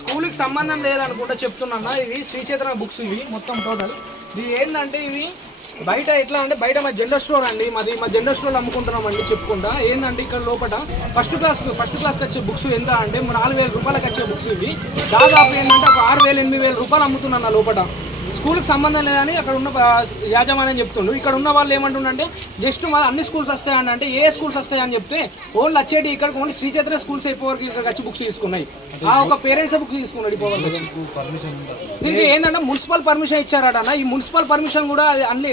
స్కూల్కి సంబంధం లేదనుకుంటా చెప్తున్నా ఇవి శ్రీచేతన బుక్స్ ఇవి మొత్తం టోటల్. ఇది ఏంటంటే ఇవి బయట ఎట్లా అంటే బయట మా జనరల్ స్టోర్ అండి మాది మా జనరల్ స్టోర్ అమ్ముకుంటున్నాం అండి చెప్పుకుంటా. ఏంటంటే ఇక్కడ లోపల ఫస్ట్ క్లాస్ ఫస్ట్ క్లాస్కి వచ్చే బుక్స్ ఎంత అంటే నాలుగు వేల రూపాయలకి వచ్చే బుక్స్ ఇవి. దాదాపు ఏంటంటే ఒక ఆరు వేలు ఎనిమిది వేల రూపాయలు అమ్ముతున్నాను నా లోపల స్కూల్కి సంబంధం లేదని అక్కడ ఉన్న యాజమాన్యం చెప్తుండ్రు. ఇక్కడ ఉన్న వాళ్ళు ఏమంటుండంటే జస్ట్ మా అన్ని స్కూల్స్ వస్తాయని అంటే ఏ స్కూల్స్ వస్తాయని చెప్తే ఓన్లీ వచ్చేటి ఇక్కడ ఓన్లీ శ్రీ చైతన్య స్కూల్స్ అయిపోవరకు ఇక్కడ వచ్చి బుక్స్ తీసుకున్నాయి. ఆ ఒక పేరెంట్స్ బుక్ తీసుకున్నాడు దీనికి ఏంటంటే మున్సిపల్ పర్మిషన్ ఇచ్చారట అన్న ఈ మున్సిపల్ పర్మిషన్ కూడా అది అన్లీ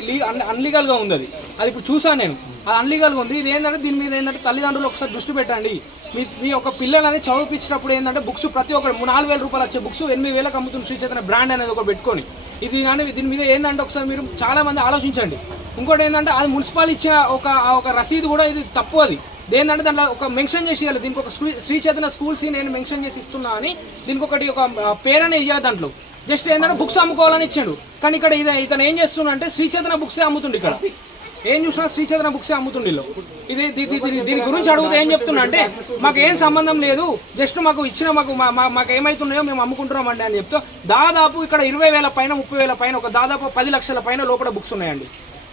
అన్లీగల్గా ఉంది అది అది ఇప్పుడు చూసాను నేను. అది అన్లీగల్గా ఉంది. ఇది ఏంటంటే దీని మీద ఏంటంటే తల్లిదండ్రులు ఒకసారి దృష్టి పెట్టండి. మీ మీ యొక్క పిల్లలని చదివించినప్పుడు ఏంటంటే బుక్స్ ప్రతి ఒక్కరు నాలుగు వేల రూపాయలు వచ్చే బుక్స్ ఎనిమిది వేలకు అమ్ముతున్న శ్రీ చైతన్య బ్రాండ్ అనేది ఒక పెట్టుకొని. ఇది కానీ దీని మీద ఏంటంటే ఒకసారి మీరు చాలా మంది ఆలోచించండి. ఇంకోటి ఏంటంటే అది మున్సిపాల్ ఇచ్చిన ఒక ఒక రసీదు కూడా ఇది తప్పు అది. ఏంటంటే దాంట్లో ఒక మెన్షన్ చేసి ఇవ్వాలి దీనికి ఒక శ్రీ- చైతన్య స్కూల్స్ నేను మెన్షన్ చేసి ఇస్తున్నా అని దీనికి ఒకటి ఒక ఆ, పేరు అనేది ఇవ్వాలి దాంట్లో. జస్ట్ ఏంటంటే బుక్స్ అమ్ముకోవాలని ఇచ్చాడు. కానీ ఇక్కడ ఇది ఇతను ఏం చేస్తున్నా అంటే శ్రీ చైతన్య బుక్సే అమ్ముతుండు ఇక్కడ. ఏం చూసినా శ్రీచంద్ర బుక్స్ బుక్సే ఇది దీని గురించి అడిగితే ఏం చెప్తున్నా అంటే మాకు ఏం సంబంధం లేదు జస్ట్ మాకు ఇచ్చిన మాకు మా- మా- మాకు ఏమైతున్నాయో మేము అమ్ముకుంటున్నామండి అని చెప్తే దాదాపు ఇక్కడ ఇరవై వేల పైన ముప్పై వేల పైన ఒక దాదాపు పది లక్షల పైన లోపల బుక్స్ ఉన్నాయండి.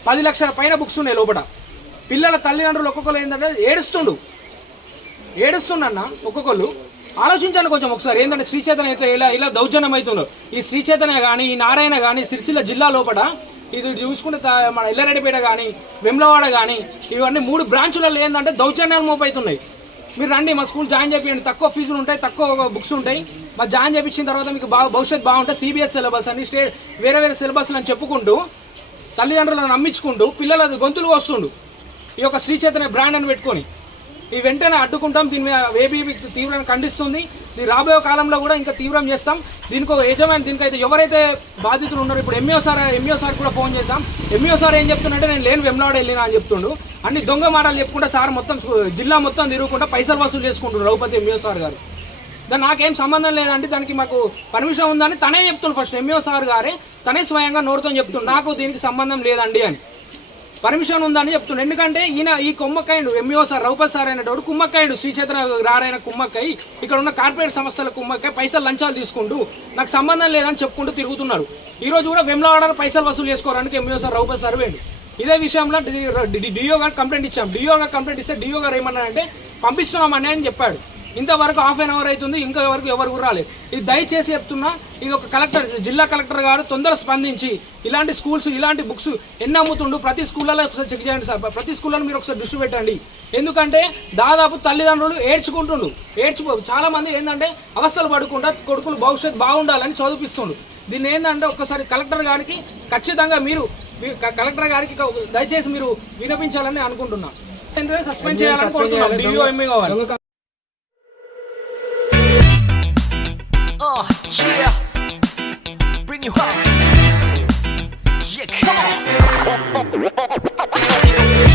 పది లక్షల పైన బుక్స్ ఉన్నాయి లోపల. పిల్లల తల్లిదండ్రులు ఒక్కొక్కరు ఏంటంటే ఏడుస్తుండు. ఏడుస్తుండన్న ఒక్కొక్కరు ఆలోచించాలి కొంచెం ఒకసారి ఏంటంటే శ్రీ అయితే ఇలా ఇలా దౌర్జన్యం అవుతుందో ఈ శ్రీచేతన కానీ ఈ నారాయణ కానీ సిరిసిల్ల జిల్లా లోపల ఇది చూసుకుంటే మన ఎల్లారెడ్డిపేట కానీ వెమ్లవాడ కానీ ఇవన్నీ మూడు బ్రాంచులలో ఏంటంటే దౌర్జన్యాలు మోపవుతున్నాయి మీరు రండి మా స్కూల్ జాయిన్ చేయండి తక్కువ ఫీజులు ఉంటాయి తక్కువ బుక్స్ ఉంటాయి. మా జాయిన్ చేయించిన తర్వాత మీకు బాగా భవిష్యత్తు బాగుంటుంది సిబిఎస్ సిలబస్ అని స్టేట్ వేరే వేరే సిలబస్లు అని చెప్పుకుంటూ తల్లిదండ్రులను నమ్మించుకుంటూ పిల్లల గొంతులు వస్తుండు ఈ యొక్క శ్రీచేతన బ్రాండ్ అని పెట్టుకొని. ఈ వెంటనే అడ్డుకుంటాం దీని మీద ఏబీబీ తీవ్రంగా ఖండిస్తుంది. ఇది రాబోయే కాలంలో కూడా ఇంకా తీవ్రం చేస్తాం. దీనికి ఒక యజమాని దీనికైతే ఎవరైతే బాధితులు ఉన్నారో ఇప్పుడు ఎంఈఓ సార్ ఎంఈఓ సార్ కూడా ఫోన్ చేశాం. ఎంఈఓ సార్ ఏం చెప్తుందంటే నేను లేని వెమ్లాడ వెళ్ళినా అని చెప్తుండు. అన్ని దొంగ మాటలు చెప్పుకుంటే సార్ మొత్తం జిల్లా మొత్తం తిరుగుకుంటా పైసలు వసూలు చేసుకుంటున్నారు రఘుపతి ఎంఈఓ సార్ గారు. దాని నాకేం సంబంధం లేదంటే దానికి మాకు పర్మిషన్ ఉందని తనే చెప్తుండు ఫస్ట్ ఎంఈఓ సార్ గారే తనే స్వయంగా నోరుతో చెప్తుండు నాకు దీనికి సంబంధం లేదండి అని. పర్మిషన్ ఉందని చెప్తుండు ఎందుకంటే ఈయన ఈ కుమ్మక్కాయుడు ఎంఈఓ సార్ రౌప సార్ అయినటువంటి కుమ్మక్కాయుడు శ్రీ రారైన కుమ్మక్కై ఇక్కడ ఉన్న కార్పొరేట్ సంస్థల కుమ్మక్కై పైసలు లంచాలు తీసుకుంటూ నాకు సంబంధం లేదని చెప్పుకుంటూ తిరుగుతున్నాడు ఈ రోజు కూడా వెమ్లవాడలో పైసలు వసూలు చేసుకోవడానికి ఎంఈఓ సార్ రౌపతి సార్ వేడు ఇదే విషయంలో డిఓ గారు కంప్లైంట్ ఇచ్చాం. డిఓ గారు కంప్లైంట్ ఇస్తే డిఓ గారు ఏమన్నారంటే పంపిస్తున్నామని అని చెప్పాడు. ఇంతవరకు హాఫ్ అన్ అవర్ అవుతుంది ఇంకా వరకు ఎవరు రాలేదు. ఇది దయచేసి చెప్తున్నా ఇది ఒక కలెక్టర్ జిల్లా కలెక్టర్ గారు తొందర స్పందించి ఇలాంటి స్కూల్స్ ఇలాంటి బుక్స్ ఎన్ని అమ్ముతుండు ప్రతి స్కూళ్ళలో ఒకసారి చెక్ చేయండి సార్. ప్రతి స్కూల్లో మీరు ఒకసారి దృష్టి పెట్టండి. ఎందుకంటే దాదాపు తల్లిదండ్రులు ఏడ్చుకుంటుండు. ఏడ్చుకో చాలా మంది ఏంటంటే అవస్థలు పడకుండా కొడుకులు భవిష్యత్తు బాగుండాలని చదివిస్తుండు దీన్ని ఏంటంటే ఒక్కసారి కలెక్టర్ గారికి ఖచ్చితంగా మీరు కలెక్టర్ గారికి దయచేసి మీరు వినిపించాలని అనుకుంటున్నాను సస్పెండ్ చేయాలని Uh. Bring you up. Yeah, come on.